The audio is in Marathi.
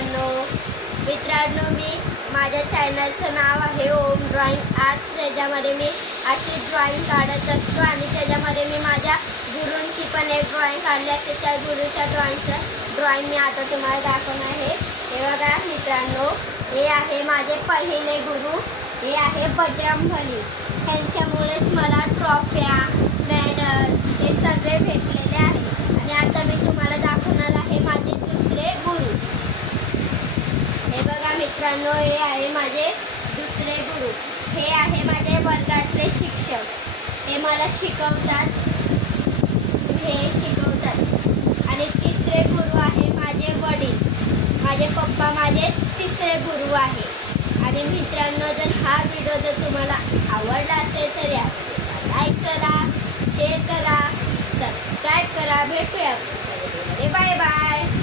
मित्रांनो मी माझ्या चॅनलचं नाव आहे ओम ड्रॉइंग आर्ट्स। त्याच्यामध्ये मी अशी ड्रॉइंग काढत असतो आणि त्याच्यामध्ये मी माझ्या गुरूंची पण एक ड्रॉइंग काढली असते। त्या गुरूच्या ड्रॉइंग मी आता तुम्हाला दाखवणार आहे। हे बघा मित्रांनो, हे आहे माझे पहिले गुरु, हे आहे बजरंगबली। त्यांच्यामुळेच मला ट्रॉफ्या मेडल हे सगळे भेटलेले आहे। आणि आता मी तुम्हाला दाखवणार आहे माझे दुसरे गुरु। हे बघा मित्रांनो, हे आहे माझे दुसरे गुरु। हे आहे माझे वर्गातले शिक्षक, हे मला शिकवतात, हे शिकवतात। आणि तिसरे गुरु आहे माझे वडील, माझे पप्पा माझे तिसरे गुरु आहे। आणि मित्रांनो, जर हा व्हिडिओ जर तुम्हाला आवडला असेल तर या लाईक करा, शेअर करा, सबस्क्राईब करा। भेटूया, बाय बाय।